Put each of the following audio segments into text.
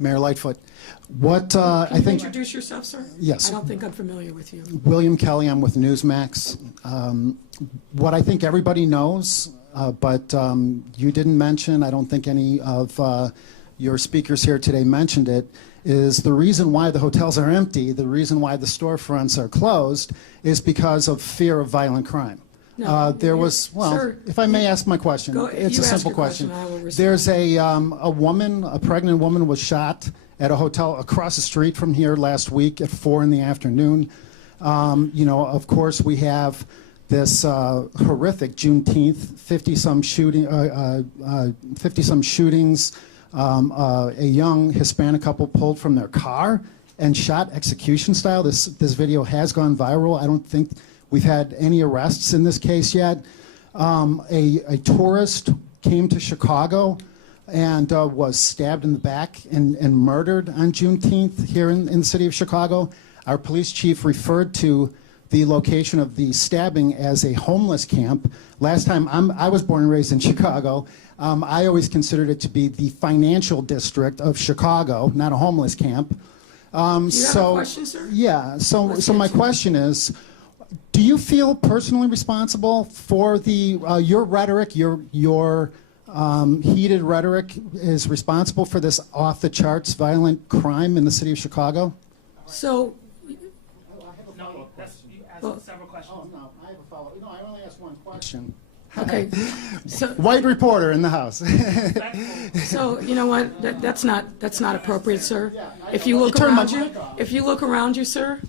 Mayor Lightfoot. What I Can you think. introduce yourself, sir? Yes. I don't think I'm familiar with you. William Kelly. I'm with Newsmax. What I think everybody knows, but you didn't mention. I don't think any of your speakers here today mentioned it. Is the reason why the hotels are empty, the reason why the storefronts are closed, is because of fear of violent crime. No, There was, well, sir, if I may ask my question, it's a simple question. I will respond. There's a woman, a pregnant woman was shot at a hotel across the street from here last week at 4 in the afternoon. You know, of course, we have this horrific Juneteenth, 50-some shootings. A young Hispanic couple pulled from their car and shot execution style. This video has gone viral. I don't think we've had any arrests in this case yet. A tourist came to Chicago and was stabbed in the back and murdered on Juneteenth here in the city of Chicago. Our police chief referred to the location of the stabbing as a homeless camp. Last time, I was born and raised in Chicago. I always considered it to be the financial district of Chicago, not a homeless camp. Do you have a question, sir? Yeah, so my question is, do you feel personally responsible for your rhetoric, your heated rhetoric is responsible for this off-the-charts violent crime in the city of Chicago? So, No, you asked several questions. Oh, no, I have a follow-up. No, I only asked one question. okay. So, White reporter in the house. so you know what? That's not appropriate, sir. If you look around you, sir,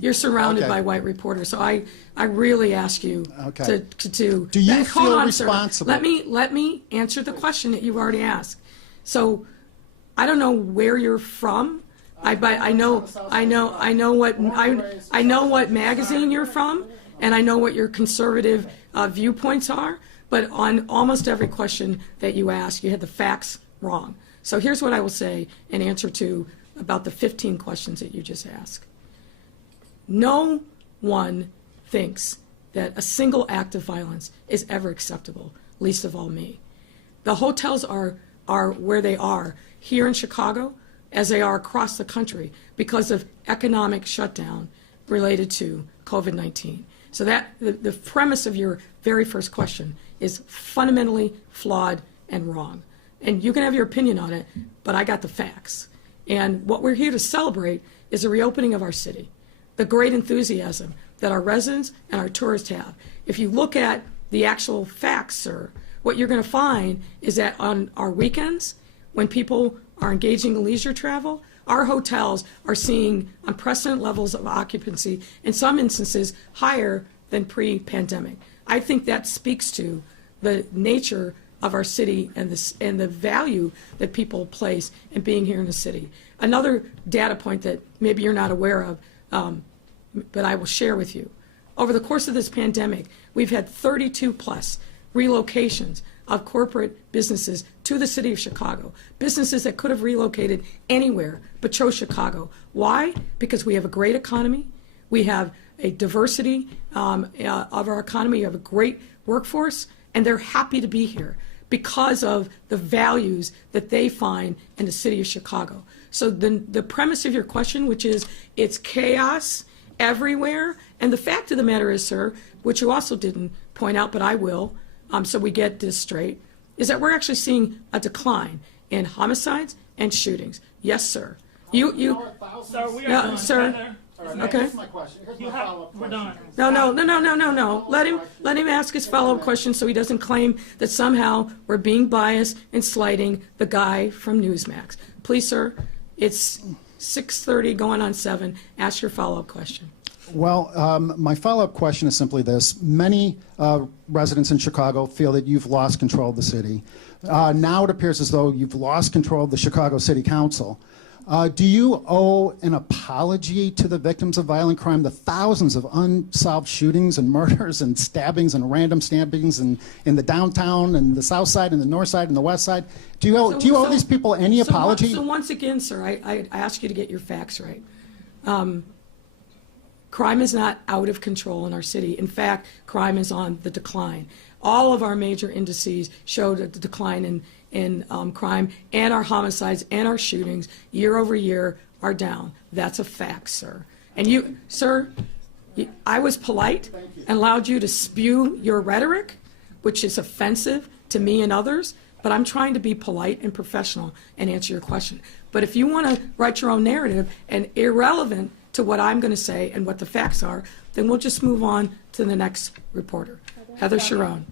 you're surrounded by white reporters. So I really ask you to Do you hold feel on, responsible? Sir. Let me answer the question that you've already asked. So I don't know where you're from. I know what magazine you're from, and I know what your conservative viewpoints are. But on almost every question that you ask, you had the facts wrong. So here's what I will say in answer to about the 15 questions that you just asked. No one thinks that a single act of violence is ever acceptable, least of all me. The hotels are where they are here in Chicago, as they are across the country, because of economic shutdown related to COVID-19. So that the premise of your very first question is fundamentally flawed and wrong. And you can have your opinion on it, but I got the facts. And what we're here to celebrate is the reopening of our city, the great enthusiasm that our residents and our tourists have. If you look at the actual facts, sir, what you're going to find is that on our weekends, when people are engaging in leisure travel, our hotels are seeing unprecedented levels of occupancy, in some instances higher than pre-pandemic. I think that speaks to the nature of our city and the value that people place in being here in the city. Another data point that maybe you're not aware of, but I will share with you. Over the course of this pandemic, we've had 32 plus relocations of corporate businesses to the city of Chicago, businesses that could have relocated anywhere but chose Chicago. Why? Because we have a great economy, we have a diversity of our economy, we have a great workforce, and they're happy to be here because of the values that they find in the city of Chicago. So the premise of your question, which is it's chaos everywhere, and the fact of the matter is, sir, which you also didn't point out, but I will, so we get this straight, is that we're actually seeing a decline in homicides and shootings. Yes, sir. Sir, we are done. Sir. Okay. Here's my question. Here's my follow-up We're question. done. No. Let him ask his follow-up question so he doesn't claim that somehow we're being biased and slighting the guy from Newsmax. Please, sir, it's 6:30 going on 7. Ask your follow-up question. Well, my follow-up question is simply this. Many residents in Chicago feel that you've lost control of the city. Now it appears as though you've lost control of the Chicago City Council. Do you owe an apology to the victims of violent crime, the thousands of unsolved shootings and murders and stabbings and random stabbings in the downtown and the south side and the north side and the west side? Do you owe these people any apology? So once again, sir, I ask you to get your facts right. Crime is not out of control in our city. In fact, crime is on the decline. All of our major indices showed a decline in crime, and our homicides and our shootings year over year are down. That's a fact, sir. And you, sir, I was polite and allowed you to spew your rhetoric, which is offensive to me and others, but I'm trying to be polite and professional and answer your question. But if you want to write your own narrative and irrelevant to what I'm going to say and what the facts are, then we'll just move on to the next reporter. Heather Sharon.